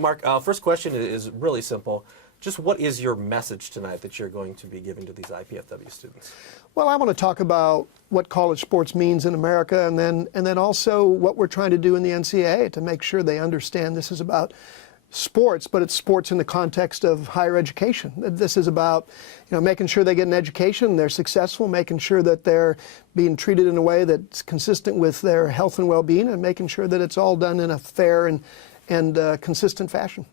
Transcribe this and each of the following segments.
Mark, first question is really simple. Just what is your message tonight that you're going to be giving to these IPFW students? Well, I want to talk about what college sports means in America, and then also what we're trying to do in the NCAA to make sure they understand this is about sports, but it's sports in the context of higher education. This is about, making sure they get an education, they're successful, making sure that they're being treated in a way that's consistent with their health and well-being, and making sure that it's all done in a fair and consistent fashion.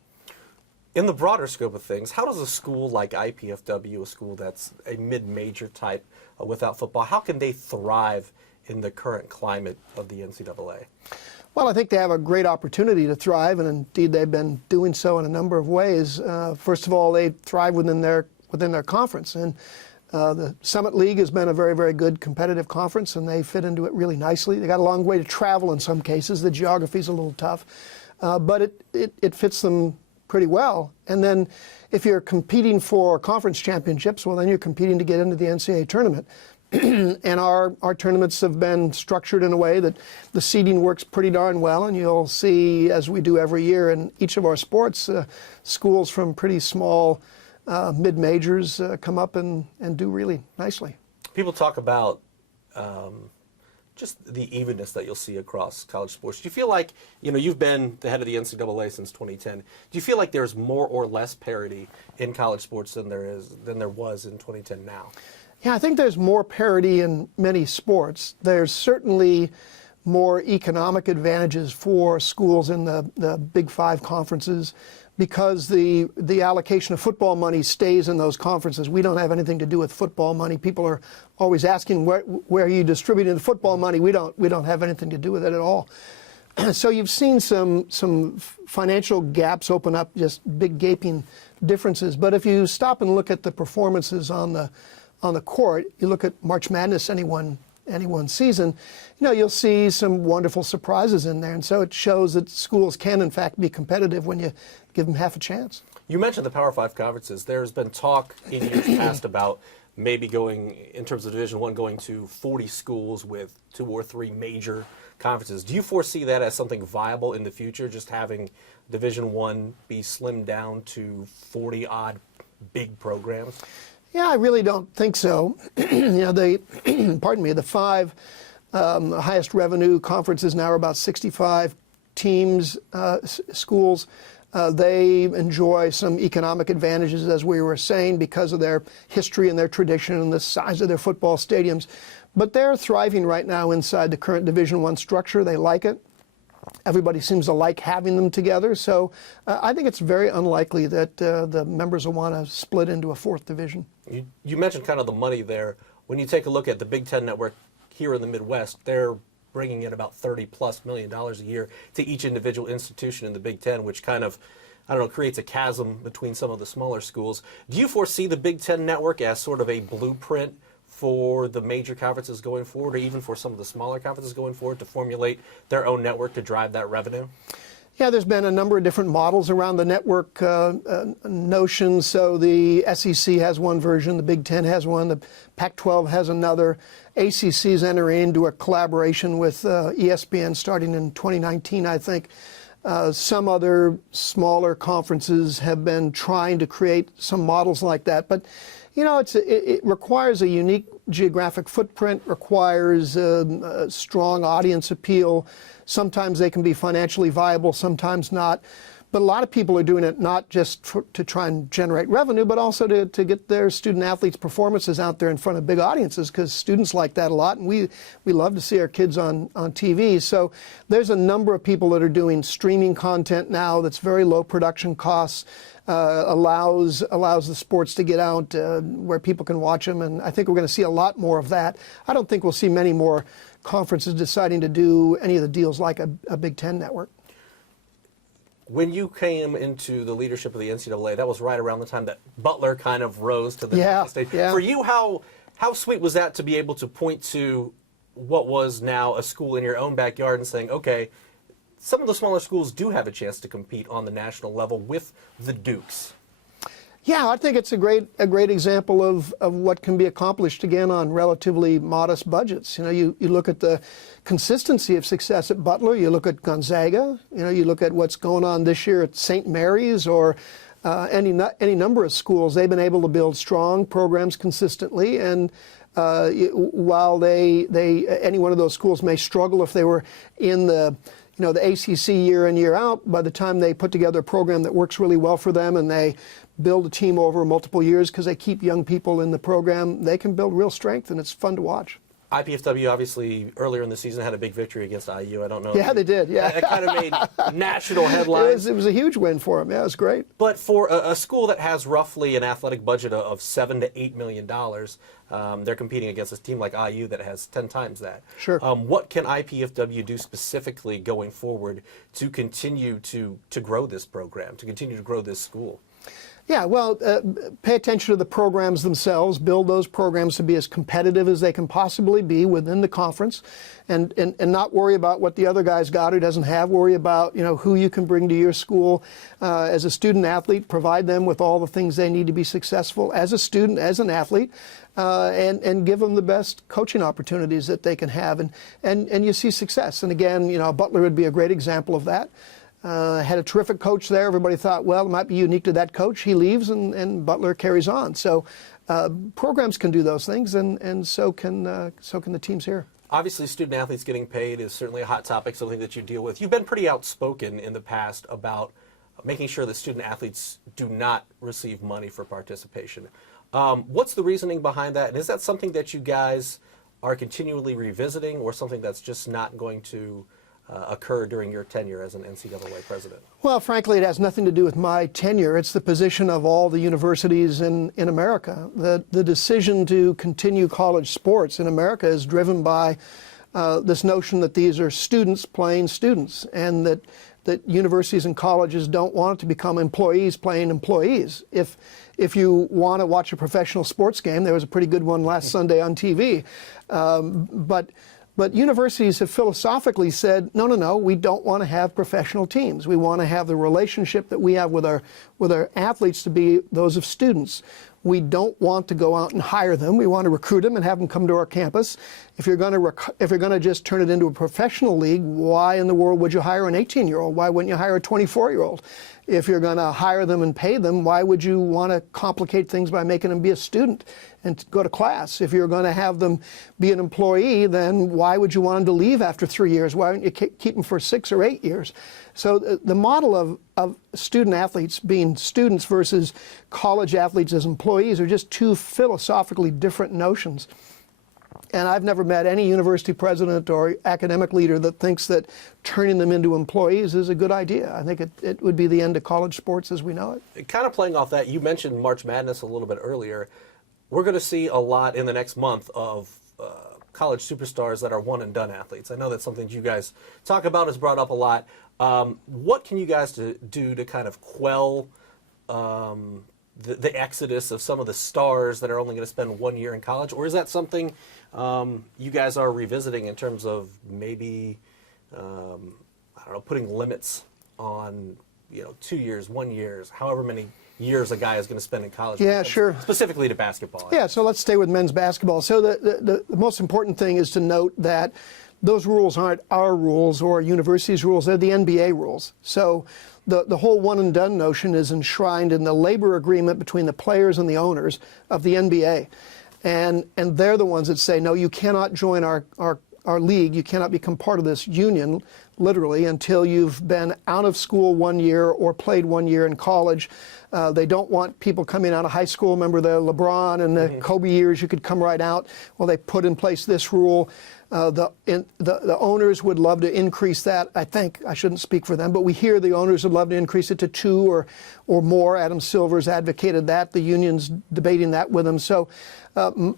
In the broader scope of things, how does a school like IPFW, a school that's a mid-major type without football, how can they thrive in the current climate of the NCAA? Well, I think they have a great opportunity to thrive, and indeed they've been doing so in a number of ways. First of all, they thrive within their conference, and the Summit League has been a very, very good competitive conference, and they fit into it really nicely. They got a long way to travel in some cases. The geography's a little tough, but it fits them pretty well. And then if you're competing for conference championships, well, then you're competing to get into the NCAA tournament. And our tournaments have been structured in a way that the seeding works pretty darn well, and you'll see, as we do every year in each of our sports, schools from pretty small mid-majors come up and do really nicely. People talk about just the evenness that you'll see across college sports. Do you feel like, you've been the head of the NCAA since 2010. Do you feel like there's more or less parity in college sports than there was in 2010 now? Yeah, I think there's more parity in many sports. There's certainly more economic advantages for schools in the Big Five conferences because the allocation of football money stays in those conferences. We don't have anything to do with football money. People are always asking where are you distributing the football money. We don't have anything to do with it at all. So you've seen some financial gaps open up, just big gaping differences. But if you stop and look at the performances on the court, you look at March Madness any one season, you'll see some wonderful surprises in there. And so it shows that schools can, in fact, be competitive when you give them half a chance. You mentioned the Power Five conferences. There's been talk in years past about maybe going, in terms of Division I, going to 40 schools with 2 or 3 major conferences. Do you foresee that as something viable in the future, just having Division I be slimmed down to 40-odd big programs? Yeah, I really don't think so. The 5 highest revenue conferences now are about 65 teams, schools. They enjoy some economic advantages, as we were saying, because of their history and their tradition and the size of their football stadiums. But they're thriving right now inside the current Division I structure. They like it. Everybody seems to like having them together. So I think it's very unlikely that the members will want to split into a 4th division. You mentioned kind of the money there. When you take a look at the Big Ten network here in the Midwest, they're bringing in about $30+ million a year to each individual institution in the Big Ten, which kind of, creates a chasm between some of the smaller schools. Do you foresee the Big Ten network as sort of a blueprint for the major conferences going forward, or even for some of the smaller conferences going forward, to formulate their own network to drive that revenue? Yeah, there's been a number of different models around the network notion. So the SEC has one version, the Big Ten has one, the Pac-12 has another. ACC is entering into a collaboration with ESPN starting in 2019, I think. Some other smaller conferences have been trying to create some models like that. But it requires a unique geographic footprint, requires a strong audience appeal. Sometimes they can be financially viable, sometimes not. But a lot of people are doing it not just to try and generate revenue, but also to get their student athletes' performances out there in front of big audiences, because students like that a lot, and we love to see our kids on TV. So there's a number of people that are doing streaming content now that's very low production costs, allows the sports to get out where people can watch them, and I think we're going to see a lot more of that. I don't think we'll see many more conferences deciding to do any of the deals like a Big Ten network. When you came into the leadership of the NCAA, that was right around the time that Butler kind of rose to the stage. Yeah. For you, how sweet was that to be able to point to what was now a school in your own backyard and saying, okay, some of the smaller schools do have a chance to compete on the national level with the Dukes? Yeah, I think it's a great example of what can be accomplished, again, on relatively modest budgets. You look at the consistency of success at Butler, you look at Gonzaga, you look at what's going on this year at St. Mary's or any number of schools. They've been able to build strong programs consistently, and while any one of those schools may struggle if they were in the ACC year in, year out, by the time they put together a program that works really well for them and they build a team over multiple years because they keep young people in the program, they can build real strength, and it's fun to watch. IPFW obviously earlier in the season had a big victory against IU. I don't know. Yeah, they did. Yeah, it kind of made national headlines. It was a huge win for them. Yeah, it was great. But for a school that has roughly an athletic budget of $7 to $8 million, they're competing against a team like IU that has 10 times that. Sure. What can IPFW do specifically going forward to continue to grow this program, to continue to grow this school? Yeah, well, pay attention to the programs themselves, build those programs to be as competitive as they can possibly be within the conference, and not worry about what the other guy's got or doesn't have. Worry about, who you can bring to your school as a student athlete, provide them with all the things they need to be successful as a student, as an athlete, and give them the best coaching opportunities that they can have, and you see success. And again, Butler would be a great example of that. Had a terrific coach there. Everybody thought, well, it might be unique to that coach. He leaves, and Butler carries on. So programs can do those things, and so can the teams here. Obviously, student athletes getting paid is certainly a hot topic, something that you deal with. You've been pretty outspoken in the past about making sure that student athletes do not receive money for participation. What's the reasoning behind that? And is that something that you guys are continually revisiting, or something that's just not going to occur during your tenure as an NCAA president? Well, frankly, it has nothing to do with my tenure. It's the position of all the universities in America. The decision to continue college sports in America is driven by this notion that these are students playing students, and that universities and colleges don't want it to become employees playing employees. If you want to watch a professional sports game, there was a pretty good one last Sunday on TV, But universities have philosophically said, no, we don't want to have professional teams. We want to have the relationship that we have with our athletes to be those of students. We don't want to go out and hire them. We want to recruit them and have them come to our campus. If you're going to just turn it into a professional league, why in the world would you hire an 18-year-old? Why wouldn't you hire a 24-year-old? If you're going to hire them and pay them, why would you want to complicate things by making them be a student and go to class? If you're going to have them be an employee, then why would you want them to leave after 3 years? Why don't you keep them for 6 or 8 years? So the model of student athletes being students versus college athletes as employees are just two philosophically different notions. And I've never met any university president or academic leader that thinks that turning them into employees is a good idea. I think it would be the end of college sports as we know it. Kind of playing off that, you mentioned March Madness a little bit earlier. We're going to see a lot in the next month of college superstars that are one-and-done athletes. I know that's something you guys talk about, is brought up a lot. What can you guys do to kind of quell the exodus of some of the stars that are only going to spend 1 year in college? Or is that something you guys are revisiting in terms of maybe, putting limits on, 2 years, 1 year, however many years a guy is going to spend in college? Yeah, sure. Specifically to basketball. Yeah, so let's stay with men's basketball. So the most important thing is to note that those rules aren't our rules or universities' rules. They're the NBA rules. So the whole one-and-done notion is enshrined in the labor agreement between the players and the owners of the NBA. And they're the ones that say, no, you cannot join our league. You cannot become part of this union, literally, until you've been out of school 1 year or played 1 year in college. They don't want people coming out of high school. Remember the LeBron and the Kobe years, you could come right out. Well, they put in place this rule. The owners would love to increase that. I think, I shouldn't speak for them, but we hear the owners would love to increase it to 2 or more. Adam Silver's advocated that. The union's debating that with them. So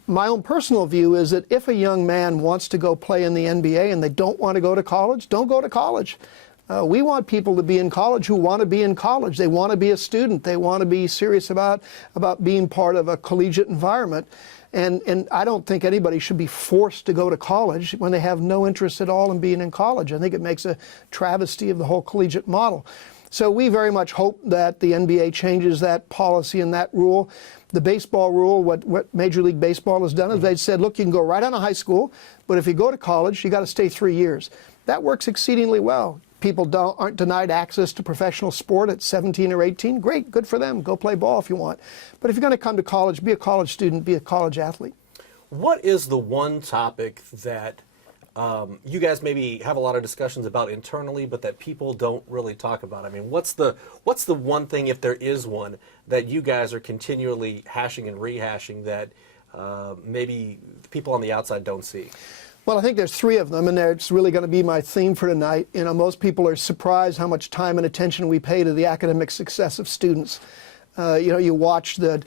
my own personal view is that if a young man wants to go play in the NBA and they don't want to go to college, don't go to college. We want people to be in college who want to be in college. They want to be a student. They want to be serious about being part of a collegiate environment. And I don't think anybody should be forced to go to college when they have no interest at all in being in college. I think it makes a travesty of the whole collegiate model. So we very much hope that the NBA changes that policy and that rule. The baseball rule, what Major League Baseball has done is they've said, look, you can go right out of high school, but if you go to college, you got to stay 3 years. That works exceedingly well. People aren't denied access to professional sport at 17 or 18. Great, good for them. Go play ball if you want. But if you're going to come to college, be a college student, be a college athlete. What is the one topic that you guys maybe have a lot of discussions about internally, but that people don't really talk about? I mean, what's the one thing, if there is one, that you guys are continually hashing and rehashing that maybe people on the outside don't see? Well, I think there's 3 of them, and it's really going to be my theme for tonight. You know, most people are surprised how much time and attention we pay to the academic success of students. You know, you watch the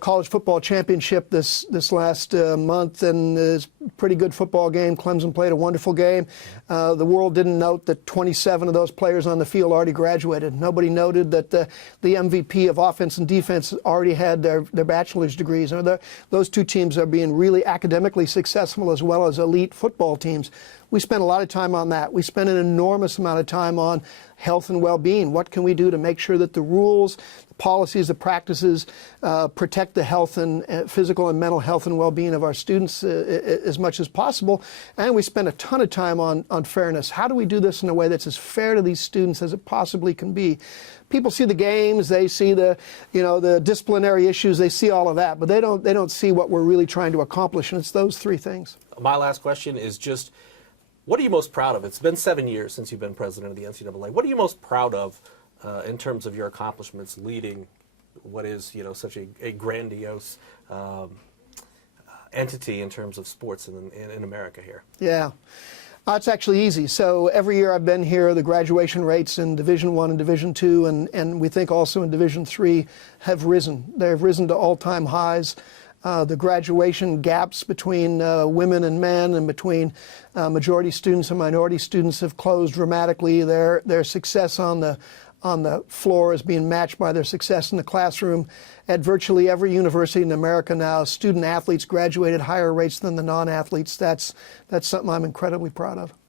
college football championship this last month, and it's a pretty good football game. Clemson played a wonderful game. The world didn't note that 27 of those players on the field already graduated. Nobody noted that the MVP of offense and defense already had their bachelor's degrees. Those 2 teams are being really academically successful as well as elite football teams. We spend a lot of time on that. We spend an enormous amount of time on health and well-being. What can we do to make sure that the rules, the policies, the practices protect the health and physical and mental health and well-being of our students as much as possible? And we spend a ton of time on fairness. How do we do this in a way that's as fair to these students as it possibly can be? People see the games, they see the disciplinary issues, they see all of that, but they don't see what we're really trying to accomplish, and it's those 3 things. My last question is just, what are you most proud of? It's been 7 years since you've been president of the NCAA. What are you most proud of in terms of your accomplishments leading what is, such a grandiose entity in terms of sports in America here? Yeah. It's actually easy. So every year I've been here, the graduation rates in Division I and Division II, and we think also in Division III, have risen. They've risen to all-time highs. The graduation gaps between women and men and between majority students and minority students have closed dramatically. Their success on the floor is being matched by their success in the classroom. At virtually every university in America now, student athletes graduate at higher rates than the non-athletes. That's something I'm incredibly proud of.